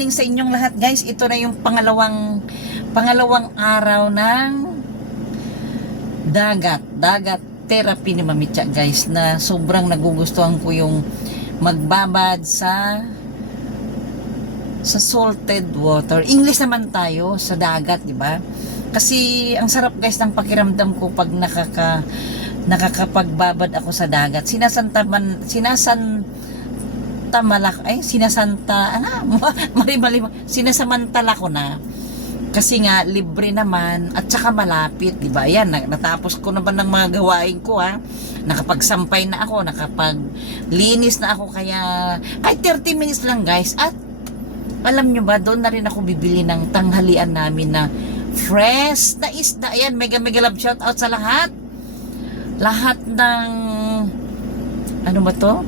morning sa inyong lahat, guys. Ito na yung pangalawang araw ng dagat therapy ni Mamitya, guys, na sobrang nagugustuhan ko yung magbabad sa salted water. English naman tayo sa dagat, di ba? Kasi ang sarap, guys, ng pakiramdam ko pag nakakapagbabad ako sa dagat. Sinasamantala ko na kasi nga libre naman at saka malapit, di ba? Yan, natapos ko naman ng mga gawain ko, ha. Nakapagsampay na ako, nakapaglinis na ako, kaya kahit 30 minutes lang, guys. At alam nyo ba, doon na rin ako bibili ng tanghalian namin na fresh na isda. Ayan, mega love shout out sa lahat ng ano ba to?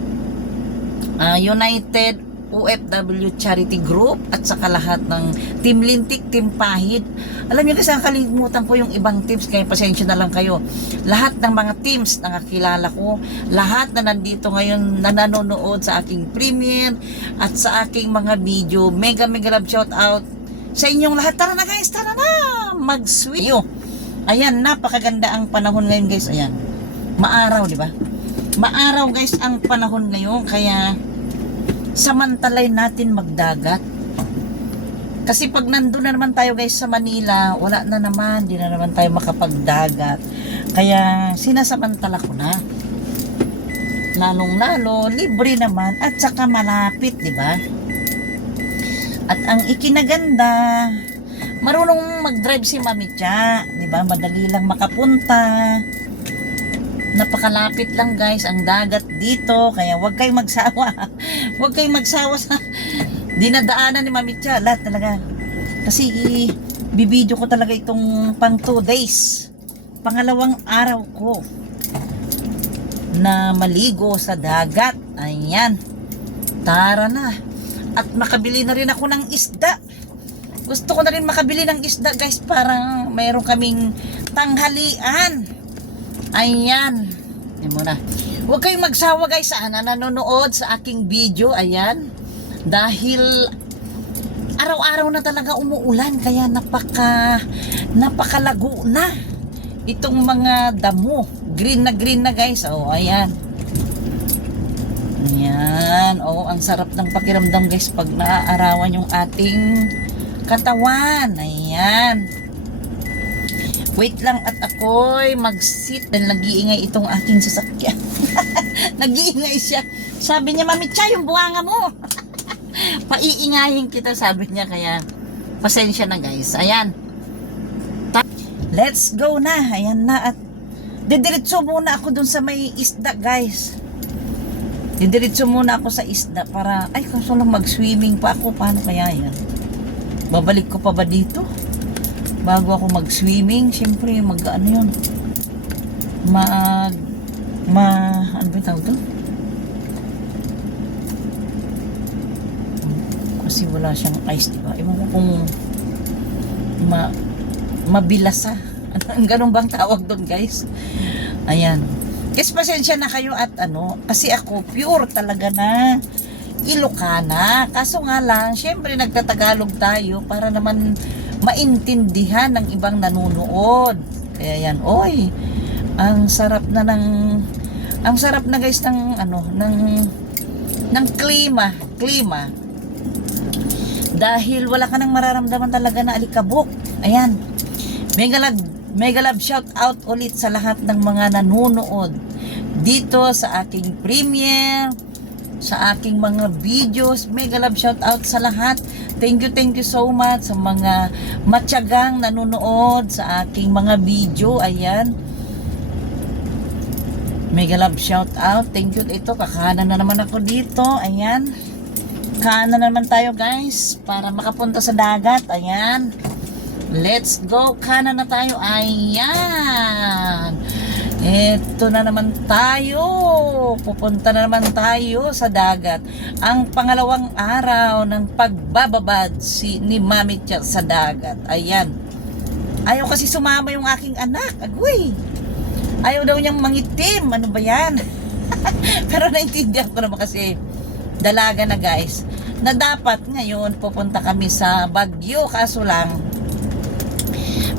United OFW Charity Group at saka lahat ng Team Lintik, Team Pahid. Alam niyo kasi nakalimutan ko yung ibang teams, kaya pasensya na lang kayo. Lahat ng mga teams na nakilala ko, lahat na nandito ngayon na nanonood sa aking premiere at sa aking mga video, mega love shout out sa inyong lahat. Tara na, guys, tara na mag-swim. Ayan, napakaganda ang panahon ngayon, guys. Ayan, maaraw, di ba? Maaraw, guys, ang panahon ngayon, kaya samantalay natin magdagat. Kasi pag nandun na naman tayo, guys, sa Manila, wala na naman, di na naman tayo makapagdagat. Kaya sinasamantala ko na. Lalong-lalo, libre naman at saka malapit, di ba? At ang ikinaganda, marunong mag-drive si Mamitya, di ba? Madali lang makapunta. Napakalapit lang, guys, ang dagat dito, kaya huwag kayong magsawa. Huwag kayong magsawa sa dinadaanan ni Mamitya. Lahat talaga. Kasi bibidyo ko talaga itong pang 2 days. Pangalawang araw ko na maligo sa dagat. Ayan. Tara na. At makabili na rin ako ng isda. Gusto ko na rin makabili ng isda, guys, para mayroon kaming tanghalian. Ayan. Ayan muna. Huwag kayong magsawa, guys, na nanonood sa aking video. Ayan. Dahil araw-araw na talaga umuulan, kaya napakalago na itong mga damo. Green na, guys. Oh, ayan. Ayan. Oh, ang sarap ng pakiramdam, guys, pag naaarawan yung ating katawan. Ayan. Wait lang at ako'y mag-sit dahil nag-iingay itong aking sasakyan. Nag-iingay siya. Sabi niya, Mamitya, yung buhanga mo. Paiingayin kita, sabi niya, kaya pasensya na, guys. Ayan. Let's go na. Ayan na. At didiritso muna ako dun sa may isda, guys. Didiritso muna ako sa isda para, ay, kaso lang mag-swimming pa ako. Paano kaya yan? Babalik ko pa ba dito? Bago ako mag-swimming, syempre ano yun? Ano ba yung tawag doon? Kasi wala siyang ice, diba? Ewan ko kung mabilasa. Ganun bang tawag doon, guys? Ayan. Kasi pasensya na kayo at kasi ako pure talaga na Ilocana. Kaso nga lang, syempre nagtatagalog tayo para naman maintindihan ng ibang nanonood. Kaya yan, oy, ang sarap na guys ng klima. Dahil wala ka nang mararamdaman talaga na alikabok. Ayan. Mega love shout out ulit sa lahat ng mga nanonood dito sa aking premiere, sa aking mga videos. Mega love shout out sa lahat. Thank you so much sa mga matyagang nanonood sa aking mga video. Ayan. Mega love shout out. Thank you. Ito, kakanan na naman ako dito. Ayan. Kanan na naman tayo, guys, para makapunta sa dagat. Ayan. Let's go. Kanan na tayo. Ayan. Ito na naman tayo. Pupunta na naman tayo sa dagat. Ang pangalawang araw ng pagbababad ni Mamitya sa dagat. Ayan. Ayaw kasi sumama yung aking anak. Agoy. Ayaw daw niyang mangitim. Ano ba yan? Pero naintindihan ko naman kasi dalaga na guys, na dapat ngayon pupunta kami sa Baguio, kaso lang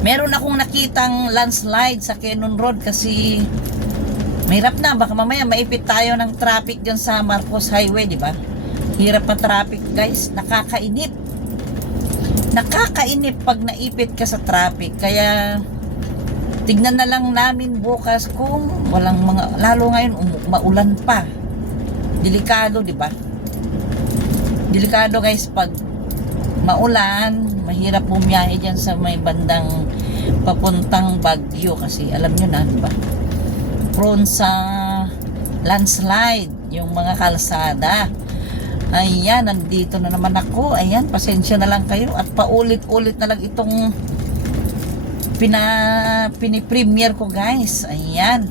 meron akong nakitang landslide sa Quezon Road kasi mahirap na, baka mamaya maipit tayo ng traffic dyan sa Marcos Highway, di ba? Hirap pa traffic guys, nakakainip pag naipit ka sa traffic. Kaya tignan na lang namin bukas kung walang mga, lalo ngayon maulan pa, delikado, di ba? Delikado guys pag maulan, mahirap bumiyahe dyan sa may bandang papuntang Baguio kasi alam nyo na, di ba? Prone sa landslide yung mga kalsada. Ayan, nandito na naman ako. Ayan, pasensya na lang kayo at paulit-ulit na lang itong pini-premiere ko guys. Ayan.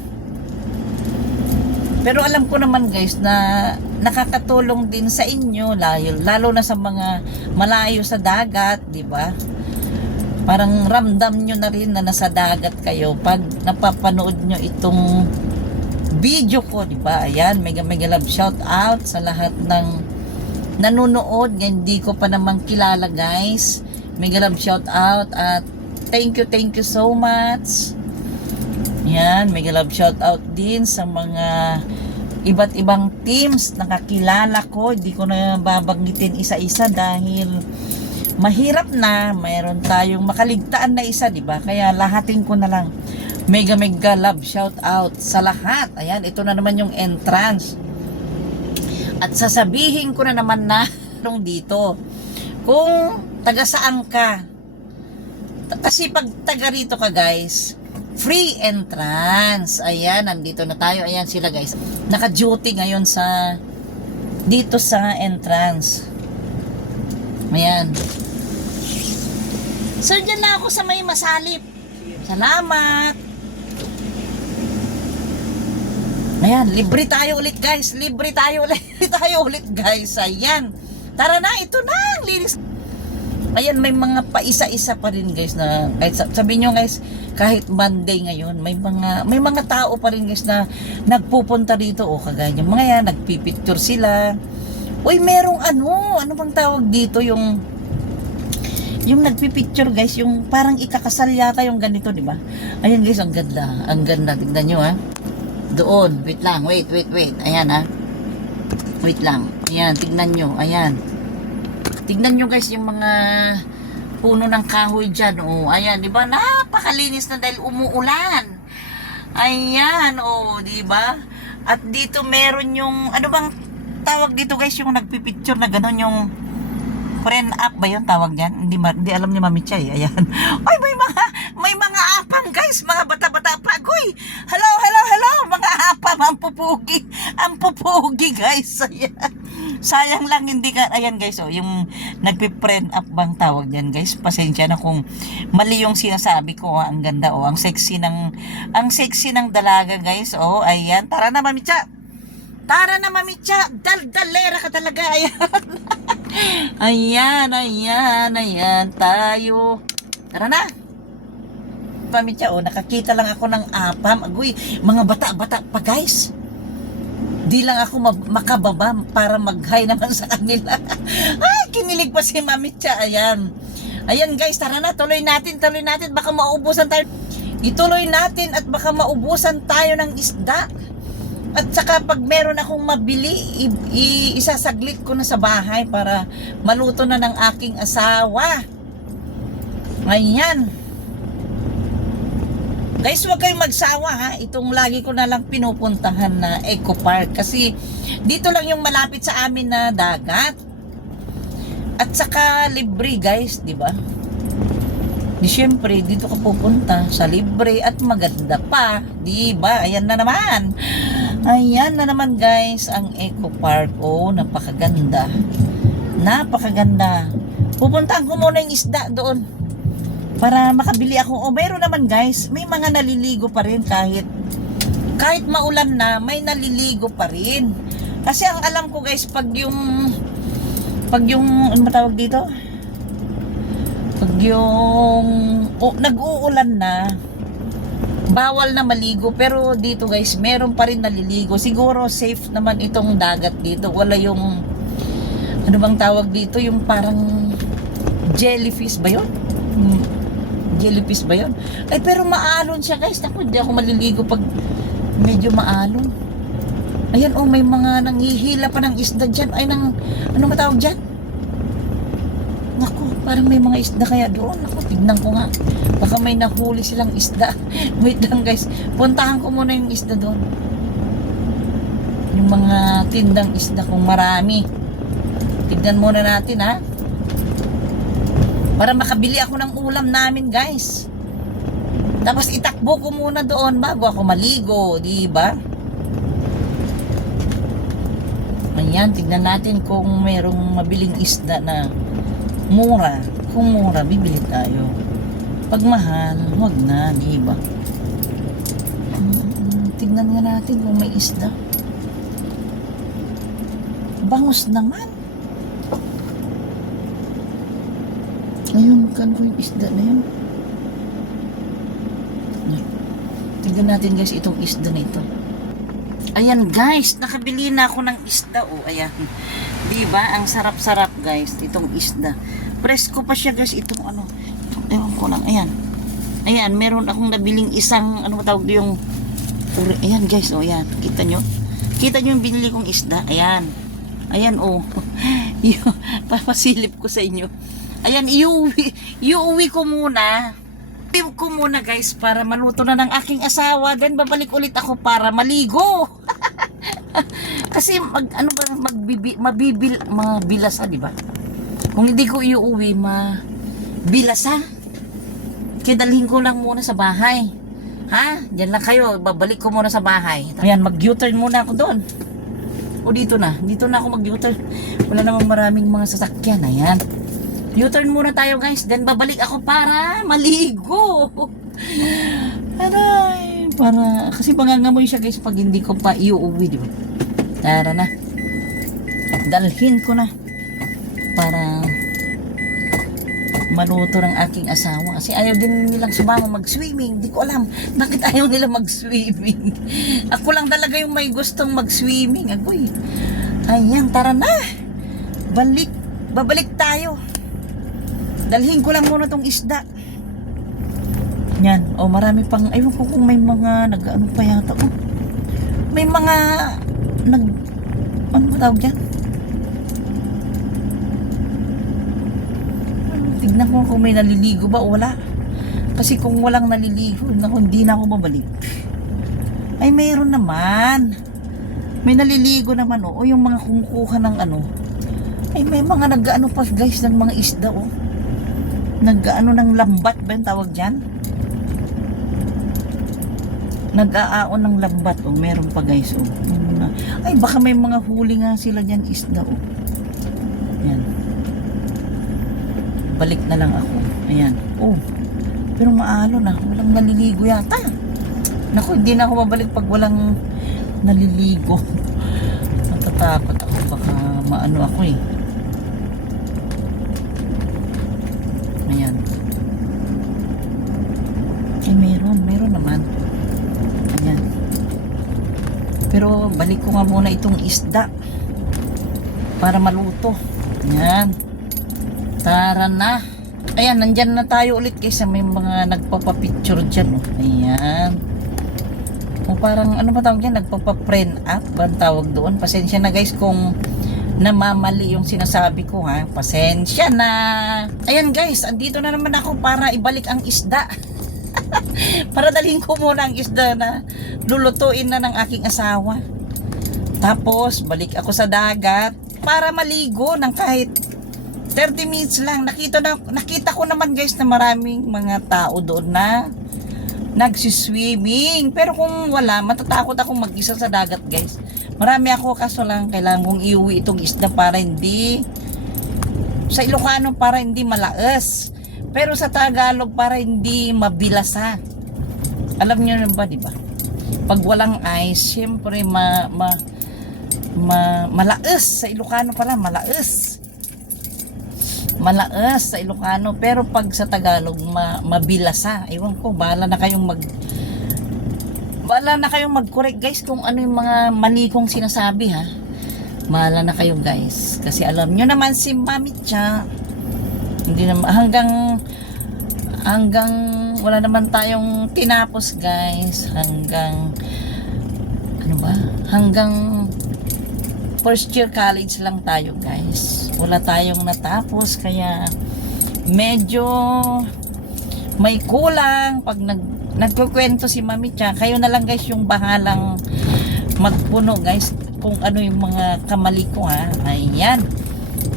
Pero alam ko naman guys na nakakatulong din sa inyo, lalo na sa mga malayo sa dagat, di ba? Parang ramdam nyo na rin na nasa dagat kayo pag napapanood nyo itong video ko, di ba? Ayan, mega love shout out sa lahat ng nanonood. Hindi ko pa naman kilala guys. Mega love shout out at thank you so much. Yan, mega love shout out din sa mga iba't ibang teams na kakilala ko. Hindi ko na babanggitin isa-isa dahil mahirap na, mayroon tayong makaligtaan na isa, di ba? Kaya lahatin ko na lang. Mega love shout out sa lahat. Ayan, ito na naman yung entrance. At sasabihin ko na naman na nung dito, kung taga saan ka. Kasi pag taga rito ka guys, free entrance. Ayan, nandito na tayo. Ayan sila guys. Naka-duty ngayon sa dito sa entrance. Ayan. So, dyan na ako sa may masalip. Salamat. Ayan, libre tayo ulit guys. Libre tayo ulit guys. Ayan. Tara na, ito na. Linis. Ayan, may mga paisa-isa pa rin guys na kahit sabihin nyo guys, kahit Monday ngayon, may mga tao pa rin guys na nagpupunta dito o kagaya yung mga yan, nagpipicture sila. Uy, merong ano bang tawag dito, yung nagpipicture guys, yung parang ikakasal yata yung ganito, di ba? Ayan guys, ang ganda, tignan nyo ha. Doon, wait lang, wait, ayan ha. Wait lang, ayan, tignan nyo, ayan. Tignan nyo guys yung mga puno ng kahoy dyan. Oh, ayan, di ba? Napakalinis na dahil umuulan. Ayan, oh, di ba? At dito meron yung, ano bang tawag dito guys, yung nagpipicture na gano'n, yung friend up ba yun tawag dyan? Hindi alam ni Mami Chay. Ayan. Ay, may mga apam guys, mga bata-bata pa. Uy, hello, mga apam, ang pupugi guys. Ayan. Sayang lang hindi ka, ayan guys, oh, yung nagpi-friend up bang tawag dyan guys. Pasensya na kung mali yung sinasabi ko. Oh, ang ganda, oh, ang sexy ng dalaga guys. Oh, ayan. Tara na Mami Cha. Daldalera ka talaga. Ayan. ayan tayo. Tara na. Mami Cha, oh, nakakita lang ako ng apam. Agoy, mga bata-bata pa guys. Di lang ako makababa para mag-hi naman sa kanila. Ay, kinilig pa si Mami Cha. Ayan guys, tara na, tuloy natin. Baka maubusan tayo. Ituloy natin at baka maubusan tayo ng isda. At saka pag meron akong mabili, isasaglit ko na sa bahay para maluto na ng aking asawa. Ayan. Guys, huwag kayong magsawa ha. Itong lagi ko na lang pinupuntahan na Eco Park. Kasi dito lang yung malapit sa amin na dagat. At saka libre guys, di ba? Di syempre, dito ka pupunta sa libre at maganda pa. Di ba? Ayan na naman guys, ang Eco Park. Oh, napakaganda. Pupuntahan ko muna yung isda doon para makabili ako. O meron naman guys, may mga naliligo pa rin kahit maulan na, may naliligo pa rin. Kasi ang alam ko guys, pag yung ano matawag dito? Pag yung nag-uulan na, bawal na maligo. Pero dito guys, meron pa rin naliligo. Siguro safe naman itong dagat dito. Wala yung ano bang tawag dito, yung parang jellyfish ba yun? Jellyfish ba yun? Ay, pero maalon siya guys. Naku, hindi ako maliligo pag medyo maalon. Ayan, oh, may mga nanghihila pa ng isda dyan. Ay, ano matawag dyan? Naku, parang may mga isda kaya doon. Naku, tignan ko nga. Baka may nahuli silang isda. Wait lang guys. Puntahan ko muna yung isda doon. Yung mga tindang isda kung marami. Tignan muna natin ha. Para makabili ako ng ulam namin guys. Tapos itakbo ko muna doon bago ako maligo, di ba? Ayan, tignan natin kung merong mabiling isda na mura. Kung mura, bibili tayo. Pag mahal, huwag na, di ba? Tignan nga natin kung may isda. Bangus naman. Ayun, kan ko yung isda na yun. Tignan natin guys itong isda na ito. Ayan guys, nakabili na ako ng isda. Oh, ayan. Diba? Ang sarap-sarap guys, itong isda. Presko pa siya guys, itong ano. Ewan ko lang, ayan. Ayan, meron akong nabiling isang, ano matawag yung, ayan guys, oh, ayan. Kita nyo? Kita nyo yung binili kong isda? Ayan. Ayan, oh. Papasilip ko sa inyo. Ayan, iuwi ko muna. Iuwi ko muna guys para maluto na ng aking asawa. Then babalik ulit ako para maligo. Kasi mabilasa, di ba? Kung hindi ko iuwi, mabilasa. Kaya dalhin ko lang muna sa bahay. Ha? Diyan lang kayo. Babalik ko muna sa bahay. Ayan, mag-U-turn muna ako doon. O dito na ako mag-U-turn. Wala namang maraming mga sasakyan. Ayan. U-turn muna tayo guys. Then babalik ako para maligo. Aray. Kasi pangangamoy siya guys pag hindi ko pa iuwi, di ba? Tara na. Dalhin ko na. Para maluto ng aking asawa. Kasi ayaw din nilang sumama mag-swimming. Di ko alam bakit ayaw nila mag-swimming. Ako lang talaga yung may gustong mag-swimming. Agoy. Ayan, tara na. Babalik tayo. Dalhin ko lang muna tong isda. Yan. O, marami pang, ayun ko kung may mga nag-ano pa yata. O, may mga ano tawag dyan? Tignan ko kung may naliligo ba o wala. Kasi kung walang naliligo, hindi na ako babalik. Ay, mayroon naman. May naliligo naman o. O yung mga kumukuha ng ano. Ay, may mga nag-ano pa guys ng mga isda o. Nag-ano ng lambat ba yung tawag dyan? Nag-aaon ng lambat o. Meron pa guys o. Ay, baka may mga huli nga sila dyan isda o. Yan. Balik na lang ako. Ayan. Oh. Pero maalo na. Walang naliligo yata. Naku, hindi na ako mabalik pag walang naliligo. Natatakot ako. Baka maano ako eh. Ayan. Ay, meron naman. Ayan. Pero balik ko nga muna itong isda para maluto. Ayan. Tara na. Ayan, nandyan na tayo ulit kasi may mga nagpapapicture dyan. Oh. Ayan. O parang, ano ba tawag yan? Nagpapa-print up ba ang tawag doon? Pasensya na guys kung namamali yung sinasabi ko ha. Pasensya na. Ayan guys, andito na naman ako para ibalik ang isda. Para dalhin ko muna ang isda na lulutuin na ng aking asawa. Tapos, balik ako sa dagat para maligo ng kahit 30 minutes lang. Nakita ko naman guys na maraming mga tao doon na nagsiswimming. Pero kung wala, matatakot akong mag-isa sa dagat guys. Marami ako, kaso lang kailangan kong iuwi itong isda para hindi, sa Ilocano para hindi malaas. Pero sa Tagalog para hindi mabilasa. Alam niyo na ba, di ba? Pag walang ice, syempre malaas. Sa Ilocano pala, malaas. Malaas sa Ilocano. Pero pag sa Tagalog, mabilasa. Ewan ko, bahala na kayong mag-correct guys kung ano yung mga mali kong sinasabi ha. Mahala na kayo guys. Kasi alam nyo naman si Mami Cha. Hindi naman, hanggang wala naman tayong tinapos guys. Hanggang first year college lang tayo guys. Wala tayong natapos. Kaya medyo may kulang pag nagkukwento si Mami Cha. Kayo na lang guys yung bahalang magpuno guys kung ano yung mga kamali ko ha. Ayan.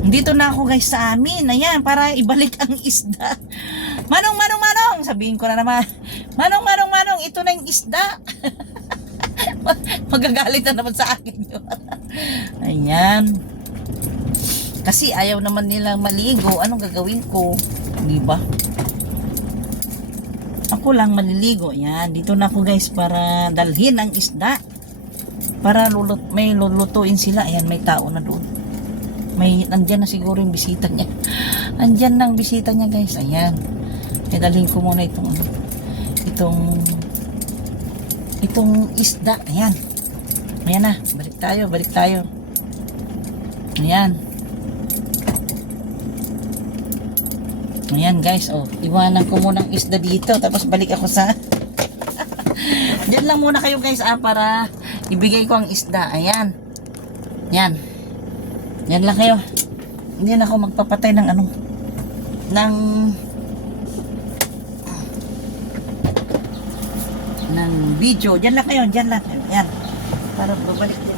Dito na ako guys sa amin. Ayan, para ibalik ang isda. Manong, sabihin ko na naman. Manong, ito na yung isda. Magagalit na naman sa akin yun. Ayan. Kasi ayaw naman nilang maligo. Anong gagawin ko? Di ba? Ako lang maliligo. Ayan, dito na ako guys para dalhin ang isda. Para may lulutuin sila. Ayan, may tao na doon. Nandyan na siguro yung bisita niya. Nandyan na ang bisita niya guys. Ayan. Dalhin ko muna itong isda. Ayan. Ayan na. Balik tayo. Ayan. Ayan guys. Oh, iwanan ko muna ang isda dito. Tapos balik ako sa Diyan lang muna kayo guys para ibigay ko ang isda. Ayan. Yan. Yan lang kayo. Hindi na ako magpapatay ng ng video. Diyan lang kayo. Yan. Para babalik nila.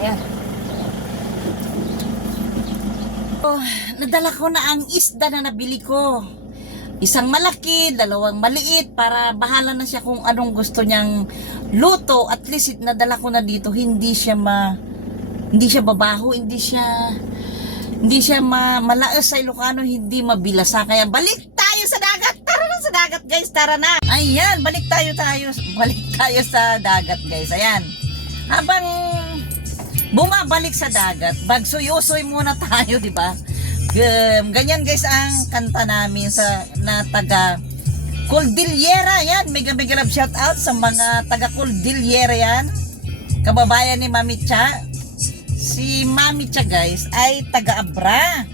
Ayan. Oh, nadala ko na ang isda na nabili ko. Isang malaki, dalawang maliit para bahala na siya kung anong gusto niyang luto. At least nadala ko na dito, hindi siya babaho, hindi siya malaos sa Ilocano, hindi mabilasa. Kaya balik tayo sa dagat. Tara na sa dagat, guys. Tara na. Ayan, balik tayo sa dagat, guys. Ayan. Habang bumabalik sa dagat, bagsuyosoy muna tayo, di ba? Ganyan guys ang kanta namin na taga Cordillera. Yan, mega love shout out sa mga taga Cordillera yan. Kababayan ni Mami Cha. Si Mami Cha guys ay taga Abra.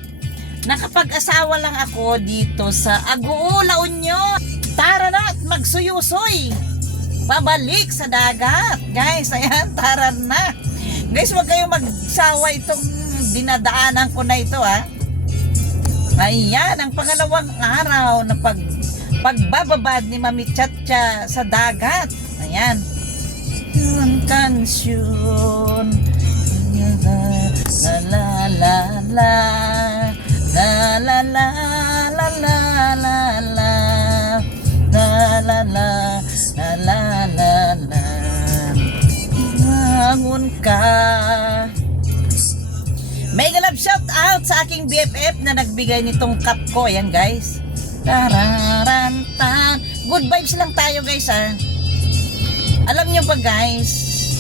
Nakapag-asawa lang ako dito sa Agoo, La Union. Tara na at magsuyusoy. Pabalik sa dagat. Guys, ayan, tara na. Guys, wag kayong magsawa itong dinadaanan ko na ito ha. Ayan, ang pangalawang araw na pagbababad ni Mami Chacha sa dagat. Ayan. Yung kansyon. La la la la la la la la la la la la la la la la. Bangon ka. Mega love shout out sa aking BFF na nagbigay nitong cup ko. Ayan guys. Tararantan. Good vibes lang tayo guys ha. Alam nyo ba guys,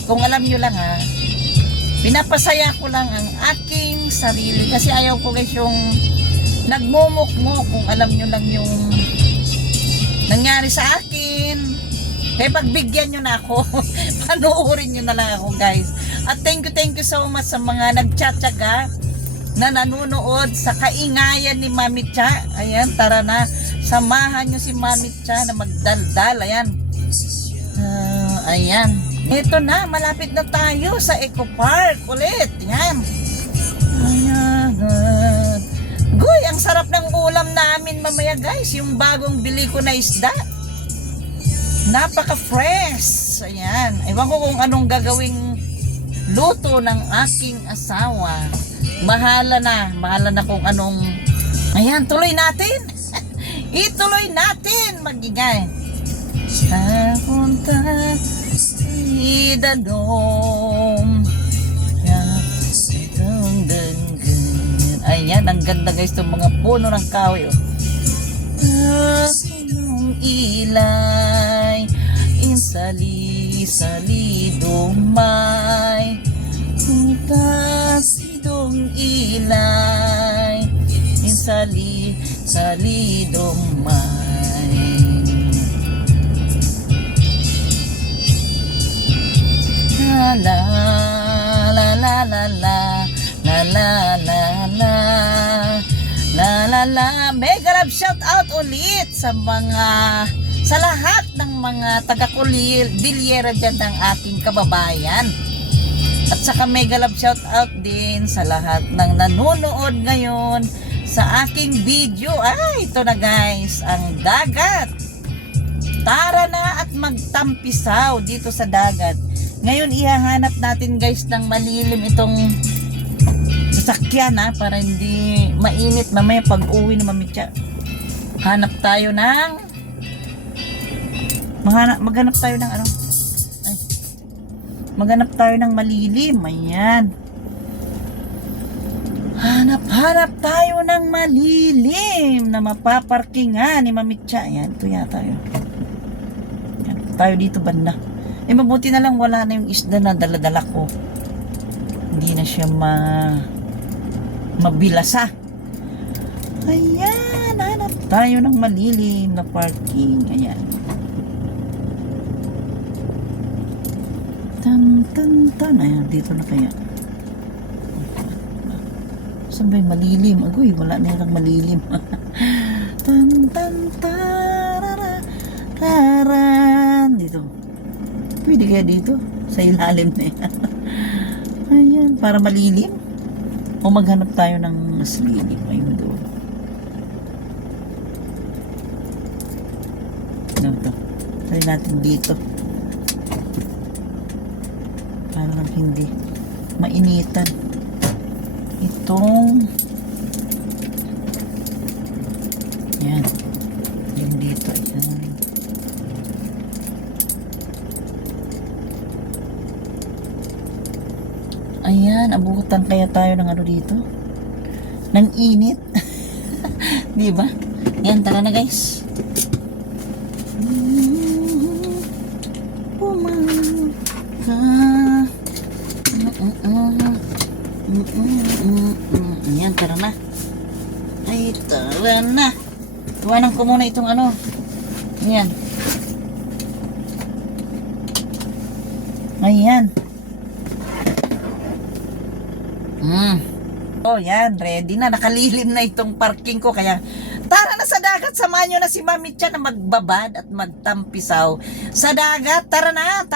kung alam nyo lang ha, pinapasaya ko lang ang aking sarili. Kasi ayaw ko guys yung nagmumukmok. Kung alam nyo lang yung nangyari sa akin, kaya pagbigyan nyo na ako. Panoorin nyo na lang ako guys. At thank you so much sa mga nagtsatsaga na nanonood sa kaingayan ni Mami Cha. Ayan, tara na. Samahan nyo si Mami Cha na magdaldal. Ayan. Ayan. Ito na, malapit na tayo sa Eco Park ulit. Yan. Ayan. Goy, ang sarap ng ulam namin mamaya guys. Yung bagong bili ko na isda. Napaka-fresh. Ayan. Ewan ko kung anong gagawing luto ng aking asawa. Bahala na kung anong. Ayan, tuloy natin. Ituloy natin. Magigay. Papunta Idadom. Ayan, ang ganda guys itong mga puno ng kahoy. Ng ilay insali-sali dumay sidong ilay insali-sali dumay. La la la la la la la la la la la la. Mega love shout out ulit sa lahat ng mga taga-Bilyera dyan ng ating kababayan. At saka mega love shout out din sa lahat ng nanonood ngayon sa aking video. Ay, ito na guys, ang dagat. Tara na at magtampisaw dito sa dagat. Ngayon ihahanap natin guys ng malilim itong sasakyan para hindi mainit mamaya pag uwi ni Mamitya. Hanap tayo ng maghanap tayo ng maghanap tayo ng malilim. Ayan. Hanap tayo ng malilim na mapaparkingan ni Mamitya. Ayan, ito yata yun. Ayan, tayo dito banda. Mabuti na lang wala na yung isda na daladala ko. Hindi na siya mabilasa. Ayan, hanap tayo ng malilim na parking. Ayan. Tan. Ayan, dito na kaya. Saan ba yung malilim? Agoy, wala na yung malilim. Taran. Dito. Pwede kaya dito? Sa ilalim na yan. Ayan, para malilim. O maghanap tayo ng mas lilim. Ayun doon. Ito. Try natin dito. Para lang hindi mainitan. Itong yan. Yung dito. Ayan. Ayan, abutan kaya tayo ng dito? Ng init. Di ba? Yan, tara na guys. Pumanka. Ayan, tara na. Ay, tara na. Tuwanan ko muna itong Ayan. Ayan. Oh, yan, ready na. Nakalilim na itong parking ko. Kaya, tara na sa dagat. Samahan nyo na si Mamitya na magbabad at magtampisaw sa dagat. Tara na.